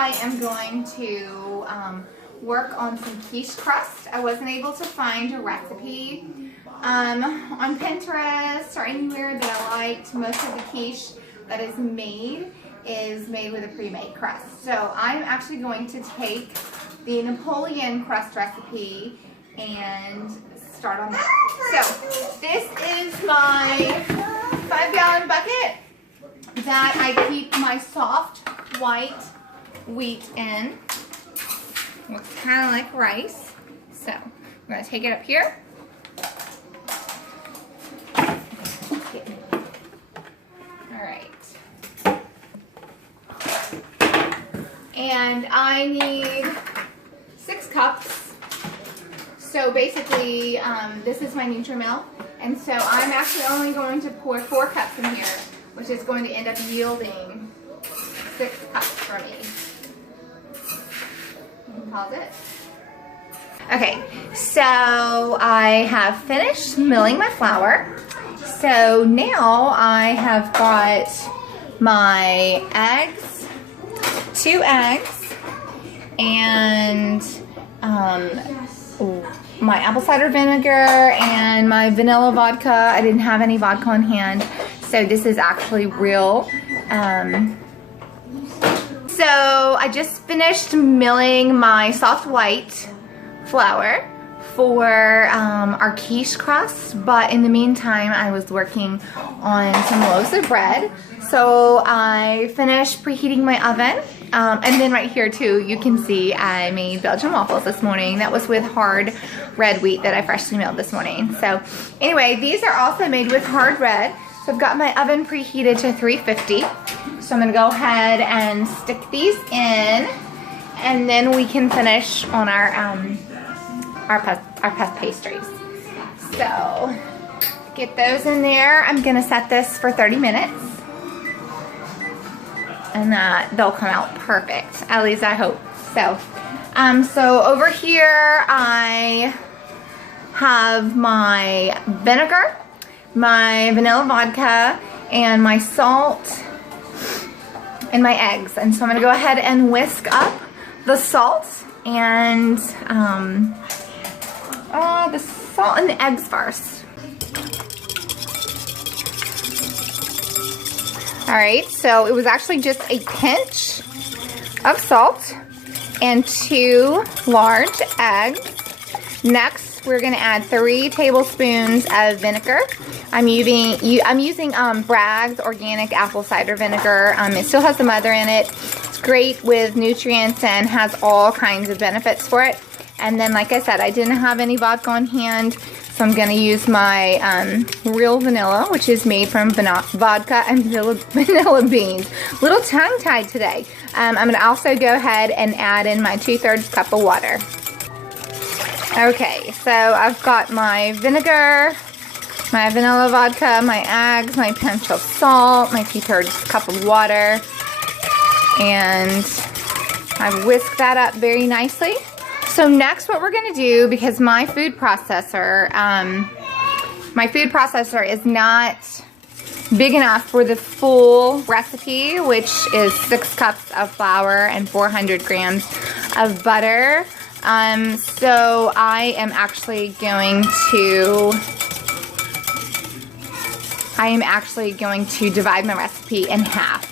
I am going to work on some quiche crust. I wasn't able to find a recipe on Pinterest or anywhere that I liked. Most of the quiche that is made with a pre-made crust. So I'm actually going to take the Napoleon crust recipe and start on that. So this is my 5-gallon bucket that I keep my soft white wheat in. Looks kind of like rice. So I'm going to take it up here. Alright. And I need 6 cups. So basically, this is my Nutri-Mill. And so I'm actually only going to pour 4 cups in here, which is going to end up yielding 6 cups for me. You can pause it. Okay, so I have finished milling my flour. So now I have got my eggs, 2 eggs, and my apple cider vinegar and my vanilla vodka. I didn't have any vodka on hand, so this is actually real. So I just finished milling my soft white flour for our quiche crust, but in the meantime I was working on some loaves of bread. So I finished preheating my oven, and then right here too you can see I made Belgian waffles this morning. That was with hard red wheat that I freshly milled this morning. So anyway, these are also made with hard red. So I've got my oven preheated to 350. So I'm gonna go ahead and stick these in, and then we can finish on our puff pastries. So get those in there. I'm gonna set this for 30 minutes, and they'll come out perfect. At least I hope so. So over here I have my vinegar, my vanilla vodka, and my salt, and my eggs. And so I'm gonna go ahead and whisk up the salt and the salt and the eggs first. Alright, so it was actually just a pinch of salt and 2 large eggs. Next, we're going to add 3 tablespoons of vinegar. I'm using Bragg's organic apple cider vinegar. It still has the mother in it. It's great with nutrients and has all kinds of benefits for it. And then, like I said, I didn't have any vodka on hand, so I'm going to use my real vanilla, which is made from vodka and vanilla beans. A little tongue-tied today. I'm going to also go ahead and add in my 2/3 cup of water. Okay, so I've got my vinegar, my vanilla vodka, my eggs, my pinch of salt, my 2/3 cup of water, and I've whisked that up very nicely. So next what we're going to do, because my food processor is not big enough for the full recipe, which is 6 cups of flour and 400 grams of butter. So I am actually going to divide my recipe in half.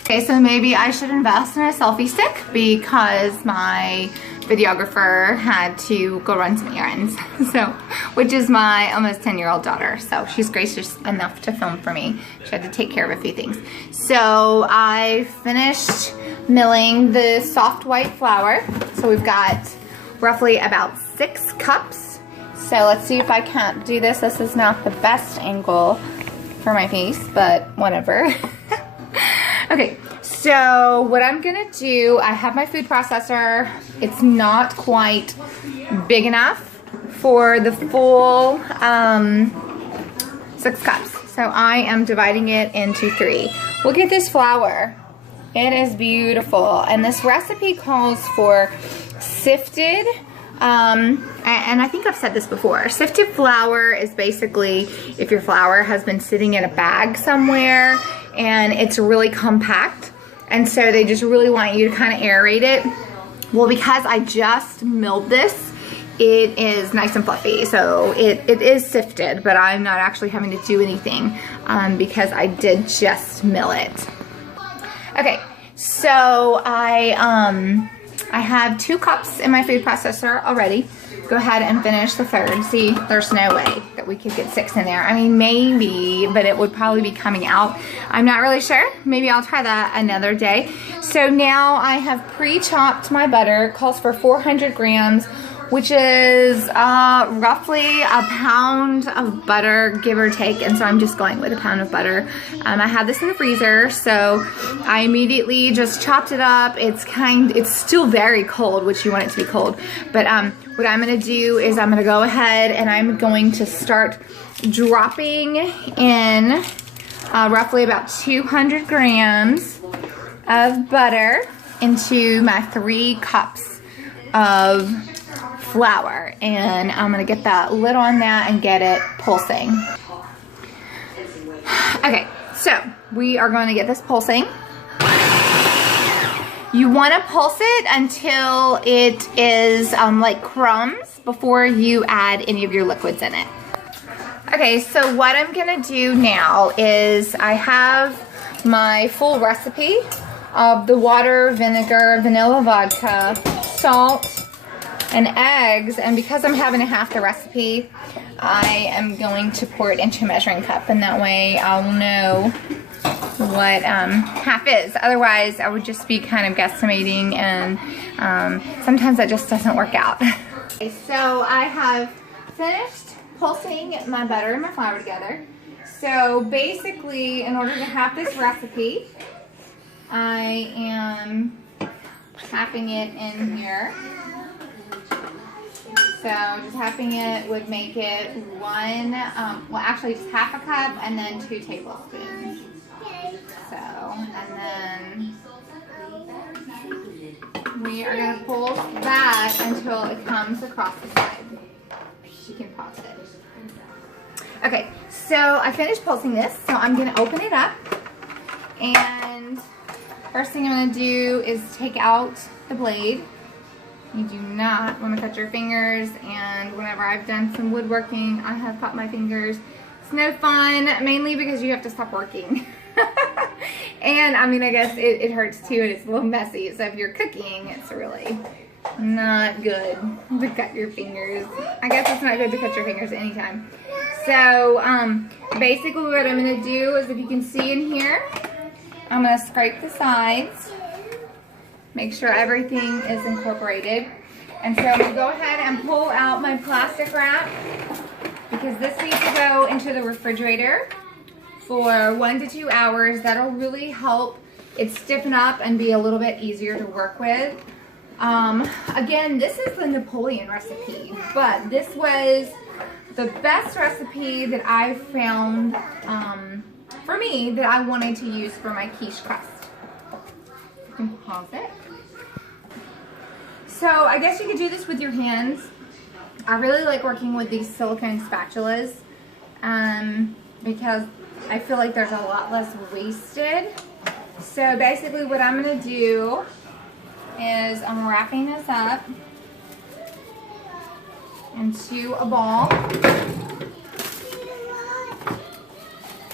Okay, so maybe I should invest in a selfie stick because my videographer had to go run some errands, which is my almost 10-year-old daughter. So she's gracious enough to film for me. She had to take care of a few things. So I finished milling the soft white flour. So we've got roughly about 6 cups. So let's see if I can't do this. This is not the best angle for my face, but whatever. Okay, so what I'm gonna do, I have my food processor. It's not quite big enough for the full 6 cups. So I am dividing it into 3. Look at this flour. It is beautiful. And this recipe calls for sifted, and I think I've said this before. Sifted flour is basically if your flour has been sitting in a bag somewhere and it's really compact. And so they just really want you to kind of aerate it. Well, because I just milled this, it is nice and fluffy. So it is sifted, but I'm not actually having to do anything because I did just mill it. Okay, so I have 2 cups in my food processor already. Go ahead and finish the third. See, there's no way that we could get 6 in there. I mean, maybe, but it would probably be coming out. I'm not really sure. Maybe I'll try that another day. So now I have pre-chopped my butter. It calls for 400 grams, which is roughly a pound of butter, give or take. And so I'm just going with a pound of butter. I had this in the freezer, so I immediately just chopped it up. It's still very cold, which you want it to be cold. But what I'm gonna do is I'm gonna go ahead and I'm going to start dropping in roughly about 200 grams of butter into my 3 cups of flour, and I'm gonna get that lid on that and get it pulsing. Okay, so we are going to get this pulsing. You want to pulse it until it is like crumbs before you add any of your liquids in it. Okay, so what I'm gonna do now is I have my full recipe of the water, vinegar, vanilla vodka, salt, and eggs, and because I'm having to half the recipe, I am going to pour it into a measuring cup, and that way I'll know what half is. Otherwise, I would just be kind of guesstimating, and sometimes that just doesn't work out. Okay, so I have finished pulsing my butter and my flour together. So basically, in order to have this recipe, I am halving it in here. So just halving it would make it 1, well actually just half a cup and then 2 tablespoons. So, and then we are going to pulse that until it comes across the side. You can pause it. Okay, so I finished pulsing this, so I'm going to open it up. And first thing I'm going to do is take out the blade. You do not want to cut your fingers, and whenever I've done some woodworking, I have cut my fingers. It's no fun, mainly because you have to stop working. And I mean, I guess it hurts too, and it's a little messy. So if you're cooking, it's really not good to cut your fingers. I guess it's not good to cut your fingers anytime. So basically what I'm going to do is, if you can see in here, I'm going to scrape the sides. Make sure everything is incorporated. And so I'm going to go ahead and pull out my plastic wrap, because this needs to go into the refrigerator for 1 to 2 hours. That'll really help it stiffen up and be a little bit easier to work with. Again, this is the Napoleon recipe, but this was the best recipe that I found for me that I wanted to use for my quiche crust. You can pause it. So I guess you could do this with your hands. I really like working with these silicone spatulas because I feel like there's a lot less wasted. So basically what I'm going to do is I'm wrapping this up into a ball.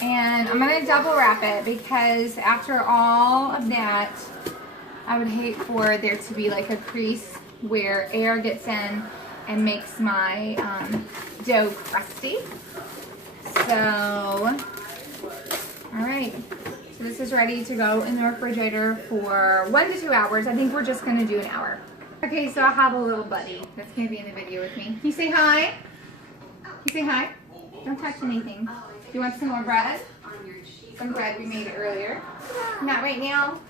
And I'm going to double wrap it, because after all of that, I would hate for there to be like a crease where air gets in and makes my dough crusty. So, alright. So this is ready to go in the refrigerator for 1 to 2 hours. I think we're just going to do an hour. Okay, so I have a little buddy that's going to be in the video with me. Can you say hi? Can you say hi? Don't touch anything. Do you want some more bread? Some bread we made earlier. Not right now.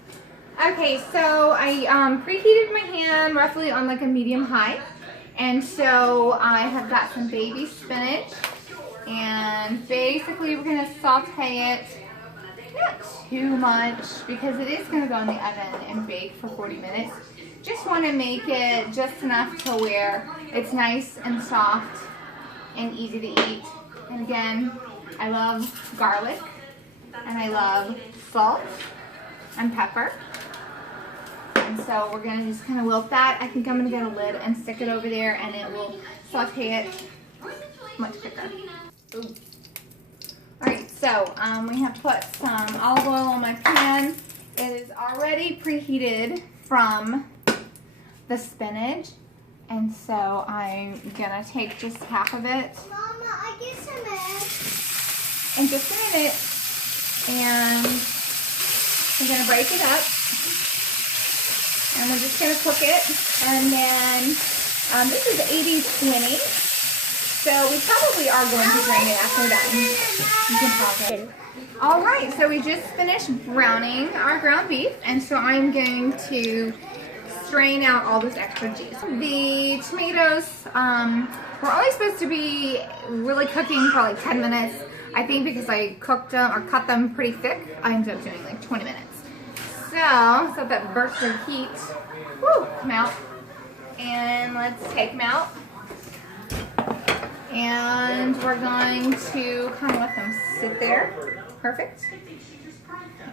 Okay, so I preheated my pan roughly on like a medium high. And so I have got some baby spinach. And basically we're going to saute it, not too much, because it is going to go in the oven and bake for 40 minutes. Just want to make it just enough to where it's nice and soft and easy to eat. And again, I love garlic, and I love salt and pepper. And so we're gonna just kind of wilt that. I think I'm gonna get a lid and stick it over there, and it will saute it much quicker. Ooh. All right, so we have put some olive oil on my pan. It is already preheated from the spinach, and so I'm gonna take just half of it. Mama, I get some eggs. In just a minute, and I'm gonna break it up, and I'm just gonna cook it, and then this is 80-20, so we probably are going to drain it after that. You can pause it. All right, so we just finished browning our ground beef, and so I'm going to strain out all this extra juice. The tomatoes were only supposed to be really cooking for like 10 minutes. I think because I cooked them or cut them pretty thick, I ended up doing like 20 minutes. So that burst of heat, woo, come out. And let's take them out. And we're going to kind of let them sit there. Perfect.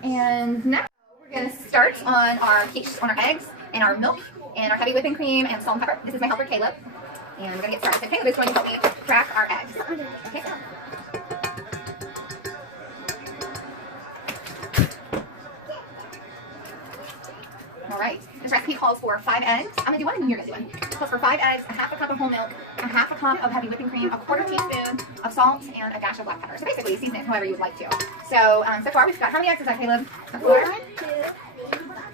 And now we're going to start on our quiche, on our eggs, and our milk, and our heavy whipping cream, and salt and pepper. This is my helper, Caleb. And we're going to get started. So Caleb is going to help me crack our eggs. Okay. All right, this recipe calls for 5 eggs. I'm gonna do one and you're gonna do one. It calls for 5 eggs, a half a cup of whole milk, a half a cup of heavy whipping cream, a quarter teaspoon of salt, and a dash of black pepper. So basically, season it however you would like to. So, so far we've got, how many eggs is that, Caleb? 4? 1, 2,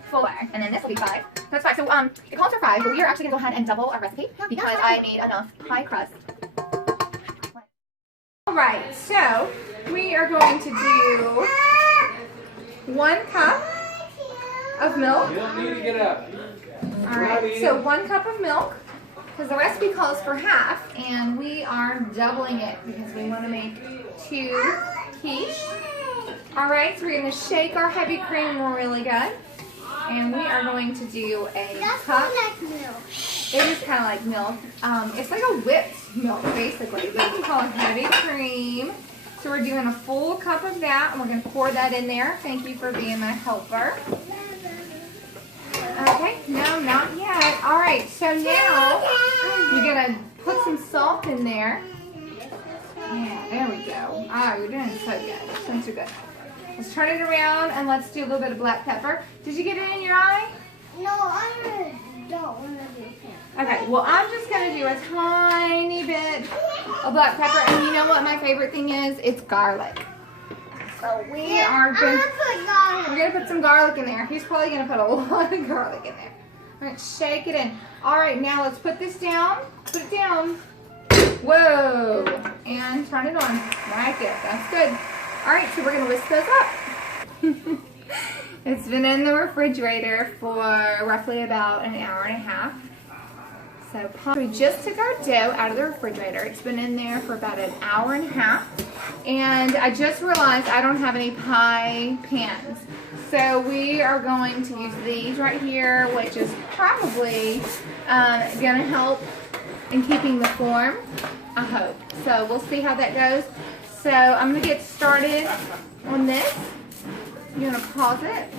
4. And then this will be 5. That's 5. So, it calls for 5, but we are actually gonna go ahead and double our recipe because I made enough pie crust. All right, so we are going to do 1 cup of milk. You don't need to get up. Alright, so 1 cup of milk, because the recipe calls for half, and we are doubling it because we want to make 2 quiche. Alright, so we're going to shake our heavy cream really good, and we are going to do a cup. like milk. It is kind of like milk. It's like a whipped milk, basically, but it's called heavy cream. So we're doing a full cup of that, and we're going to pour that in there. Thank you for being my helper. Okay, no, not yet. All right, so now you're going to put some salt in there. Yeah, there we go. Ah, you're doing so good. Doing so good. Let's turn it around, and let's do a little bit of black pepper. Did you get it in your eye? No, I don't want to do it. Okay, well, I'm just going to do a tiny bit of black pepper, and you know what my favorite thing is? It's garlic. So we are going to put some garlic in there. He's probably going to put a lot of garlic in there. All right, shake it in. All right, now let's put this down. Put it down. Whoa. And turn it on. Right there. That's good. All right, so we're going to whisk those up. It's been in the refrigerator for roughly about an hour and a half. So we just took our dough out of the refrigerator. It's been in there for about an hour and a half. And I just realized I don't have any pie pans. So we are going to use these right here, which is probably going to help in keeping the form, I hope. So we'll see how that goes. So I'm going to get started on this. You're going to pause it.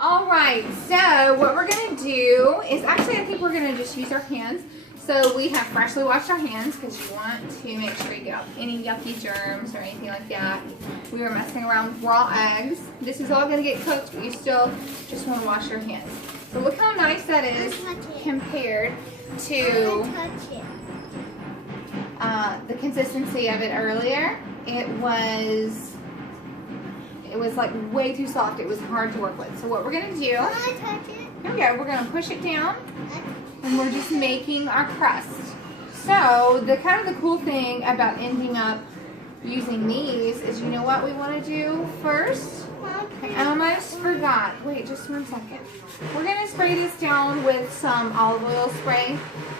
Alright, so what we're going to do is, actually I think we're going to just use our hands. So we have freshly washed our hands because you want to make sure you get out any yucky germs or anything like that. We were messing around with raw eggs. This is all going to get cooked, but you still just want to wash your hands. So look how nice that is compared to the consistency of it earlier. It was like way too soft. It was hard to work with. So what we're going to do, here we go, we're going to push it down, and we're just making our crust. So the kind of the cool thing about ending up using these is, you know what we want to do first? I almost forgot. Wait, just 1 second. We're going to spray this down with some olive oil spray,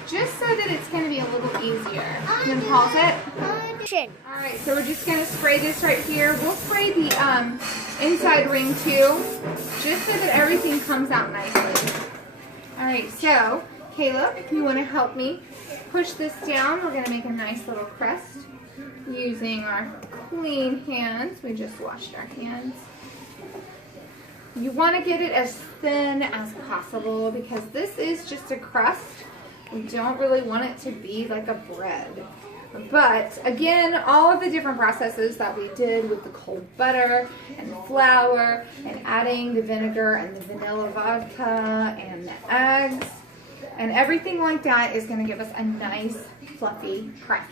just so that it's going to be a little easier. Then pause it. Alright, so we're just going to spray this right here. We'll spray the inside ring too, just so that everything comes out nicely. Alright, so Caleb, if you want to help me push this down, we're going to make a nice little crust using our clean hands. We just washed our hands. You want to get it as thin as possible because this is just a crust. We don't really want it to be like a bread. But again, all of the different processes that we did with the cold butter and the flour and adding the vinegar and the vanilla vodka and the eggs and everything like that is going to give us a nice fluffy crust.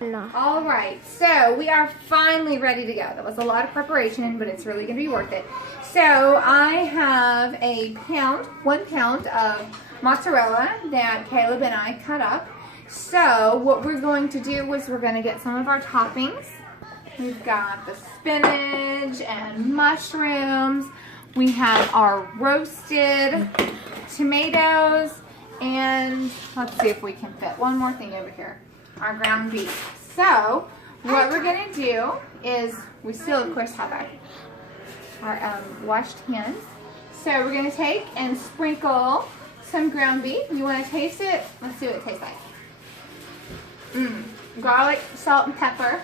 No. All right, so we are finally ready to go. That was a lot of preparation, but it's really going to be worth it. So I have 1 pound of mozzarella that Caleb and I cut up. So what we're going to do is we're going to get some of our toppings. We've got the spinach and mushrooms. We have our roasted tomatoes, and let's see if we can fit one more thing over here. Our ground beef. So what we're going to do is, we still of course have our washed hands. So we're going to take and sprinkle some ground beef. You want to taste it? Let's see what it tastes like. Garlic, salt, and pepper.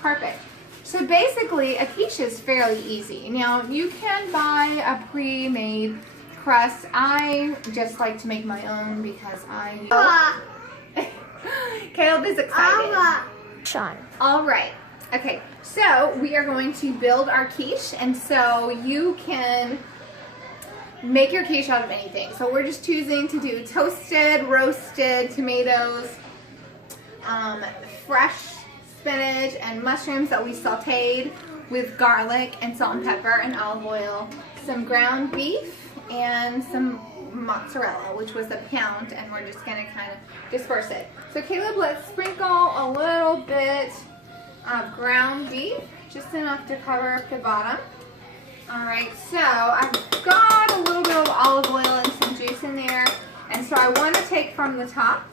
Perfect. So basically a quiche is fairly easy. Now you can buy a pre-made crust. I just like to make my own because Caleb is excited. Sean. All right. Okay, so we are going to build our quiche, and so you can make your quiche out of anything. So we're just choosing to do toasted, roasted tomatoes, fresh spinach and mushrooms that we sauteed with garlic and salt and pepper and olive oil, some ground beef, and some mozzarella, which was 1 pound, and we're just going to kind of disperse it. So Caleb, let's sprinkle a little bit of ground beef, just enough to cover up the bottom. Alright, so I've got a little bit of olive oil and some juice in there, and so I want to take from the top.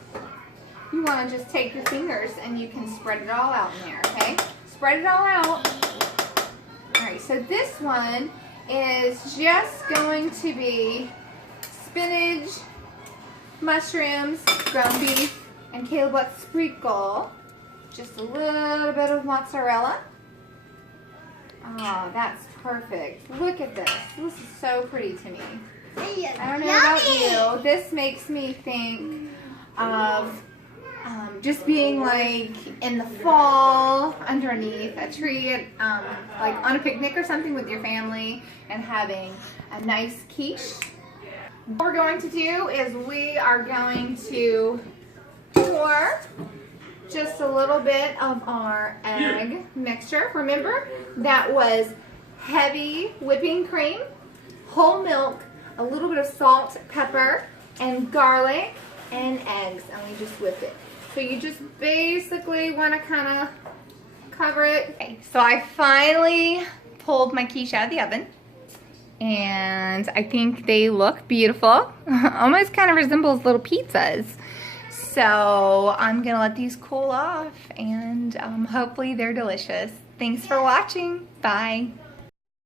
You want to just take your fingers and you can spread it all out in there, okay? Spread it all out. Alright, so this one is just going to be spinach, mushrooms, ground beef, and Caleb, let's sprinkle just a little bit of mozzarella. Oh, that's perfect. Look at this. This is so pretty to me. I don't know about you. This makes me think of just being like in the fall underneath a tree, like on a picnic or something with your family and having a nice quiche. What we're going to do is we are going to pour just a little bit of our egg mixture. Remember, that was heavy whipping cream, whole milk, a little bit of salt, pepper, and garlic, and eggs, and we just whipped it. So you just basically want to kind of cover it. Okay, so I finally pulled my quiche out of the oven, and I think they look beautiful. Almost kind of resembles little pizzas. So I'm gonna let these cool off, and hopefully they're delicious. Thanks for watching. Bye.